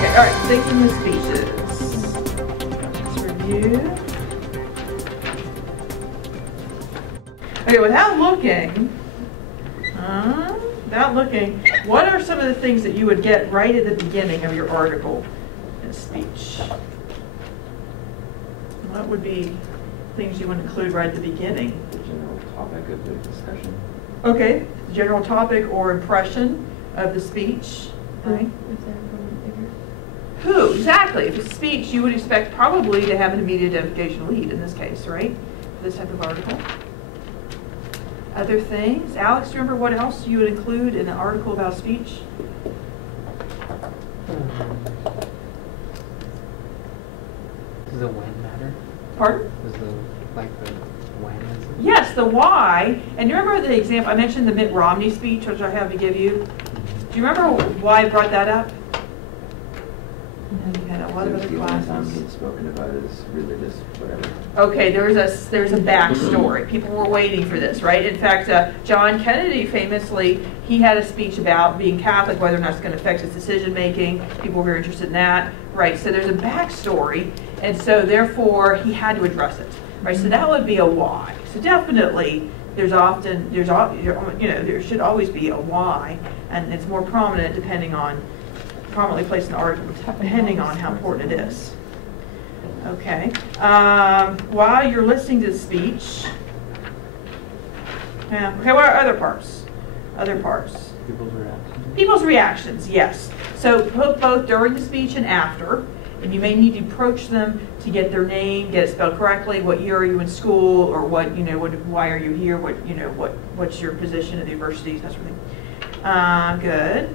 Okay, all right, thinking the speeches. Let's review. Okay, without looking, what are some of the things that you would get right at the beginning of your article and speech? What would be things you would include right at the beginning? The general topic of the discussion. Okay, general topic or impression of the speech, right? Who, exactly. If it's a speech, you would expect probably to have an immediate identification lead in this case, right? For this type of article. Other things? Alex, do you remember what else you would include in an article about speech? Does the when matter? Pardon? Does the when is it? Yes, the why. And you remember the example, I mentioned the Mitt Romney speech, which I have to give you. Do you remember why I brought that up? And you had a lot of other classes. He'd spoken about his religious whatever. Okay, there's a backstory. People were waiting for this, right? In fact, John Kennedy famously, he had a speech about being Catholic, whether or not it's going to affect his decision making. People were very interested in that, right? So there's a backstory, and so therefore he had to address it, right? So that would be a why. So definitely, there should always be a why, and it's more prominent prominently placed in the article, depending on how important it is. Okay. While you're listening to the speech, okay, what are other parts? Other parts. People's reactions. People's reactions, yes. So put both during the speech and after, and you may need to approach them to get their name, get it spelled correctly. What year are you in school, or why are you here? What's your position at the university? That sort of thing. Good.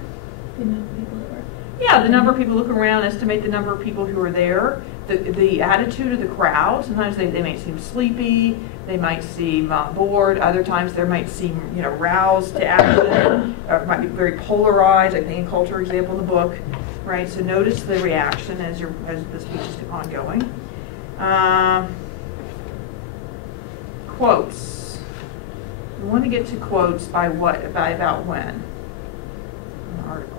Yeah, the number of people look around, estimate the number of people who are there, the attitude of the crowd. Sometimes they might seem sleepy, they might seem bored. Other times they might seem roused to action, or might be very polarized, like the In Culture example in the book, right? So notice the reaction as the speech is ongoing. Quotes. We want to get to quotes by what? By about when? An article.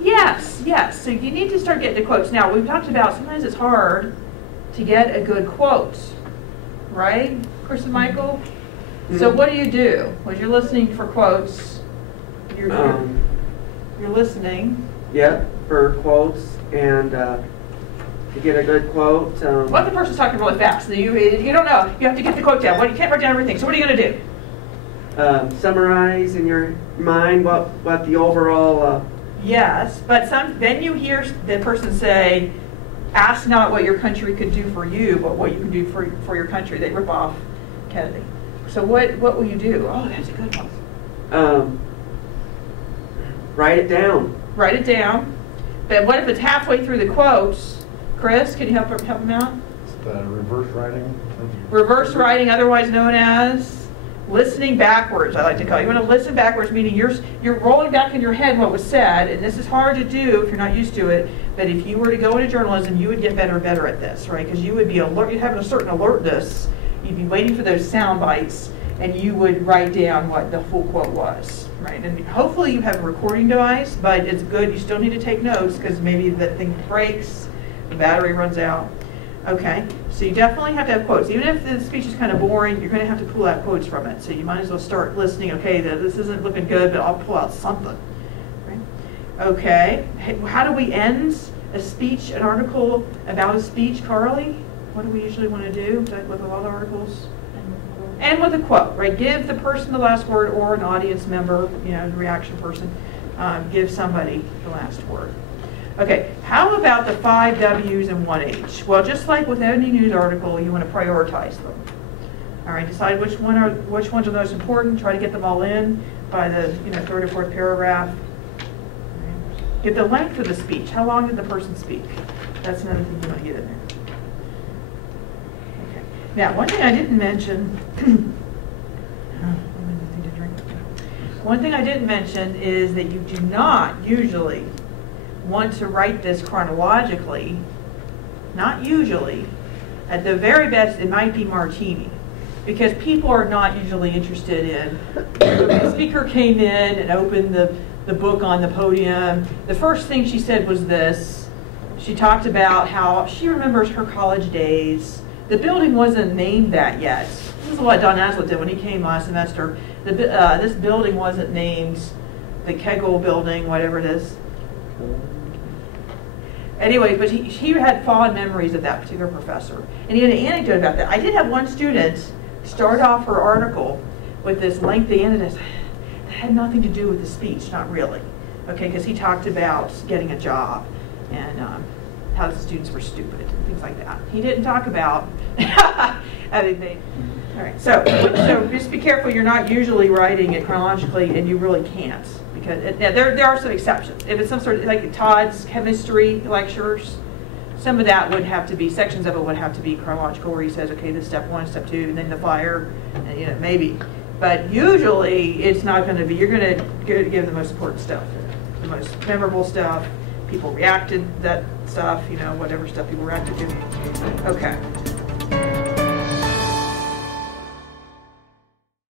Yes. So you need to start getting the quotes. Now, we've talked about sometimes it's hard to get a good quote, right, Chris and Michael? Mm-hmm. So what do? When you're listening for quotes, you're listening. Yeah, for quotes, and to get a good quote. What if the person's talking really fast? You don't know. You have to get the quote down. You can't write down everything. So what are you going to do? Summarize in your mind what the overall. Yes, but then you hear the person say, "Ask not what your country could do for you, but what you can do for your country." They rip off Kennedy. So what will you do? Oh, that's a good one. Write it down. Write it down. But what if it's halfway through the quotes? Chris, can you help him out? It's the reverse writing. Reverse writing, otherwise known as listening backwards, I like to call it. You want to listen backwards, meaning you're rolling back in your head what was said, and this is hard to do if you're not used to it, but if you were to go into journalism, you would get better and better at this, right? Because you would be alert, you'd have a certain alertness, you'd be waiting for those sound bites, and you would write down what the full quote was, right? And hopefully you have a recording device, but it's good, you still need to take notes, because maybe the thing breaks, the battery runs out. Okay, so you definitely have to have quotes. Even if the speech is kind of boring, you're going to have to pull out quotes from it. So you might as well start listening. Okay, this isn't looking good, but I'll pull out something. Right? Okay, how do we end a speech, an article about a speech, Carly? What do we usually want to do with a lot of articles? And with a quote, right? Give the person the last word, or an audience member, the reaction person, give somebody the last word. Okay, how about the 5 W's and 1 H? Well, just like with any news article, you want to prioritize them. All right, decide which ones are the most important. Try to get them all in by the 3rd or 4th paragraph. Get the length of the speech. How long did the person speak? That's another thing you want to get in there. Okay. Now, one thing I didn't mention. One thing I didn't mention is that you do not usually want to write this chronologically, not usually. At the very best, it might be martini, because people are not usually interested in, the speaker came in and opened the book on the podium. The first thing she said was this. She talked about how she remembers her college days. The building wasn't named that yet. This is what Don Aslet did when he came last semester. This building wasn't named the Kegel building, whatever it is. Anyway, but he had fond memories of that particular professor. And he had an anecdote about that. I did have one student start off her article with this lengthy anecdote that had nothing to do with the speech, not really. Okay, because he talked about getting a job and how the students were stupid and things like that. He didn't talk about anything. All right, so just be careful. You're not usually writing it chronologically, and you really can't, because there are some exceptions. If it's some sort of, like Todd's chemistry lectures, some of that would have to be, sections of it would have to be chronological, where he says, okay, this is step 1, step 2, and then the fire, and, maybe. But usually, it's not going to be. You're going to give the most important stuff, the most memorable stuff. People reacted to that stuff, whatever stuff people reacted to. Okay.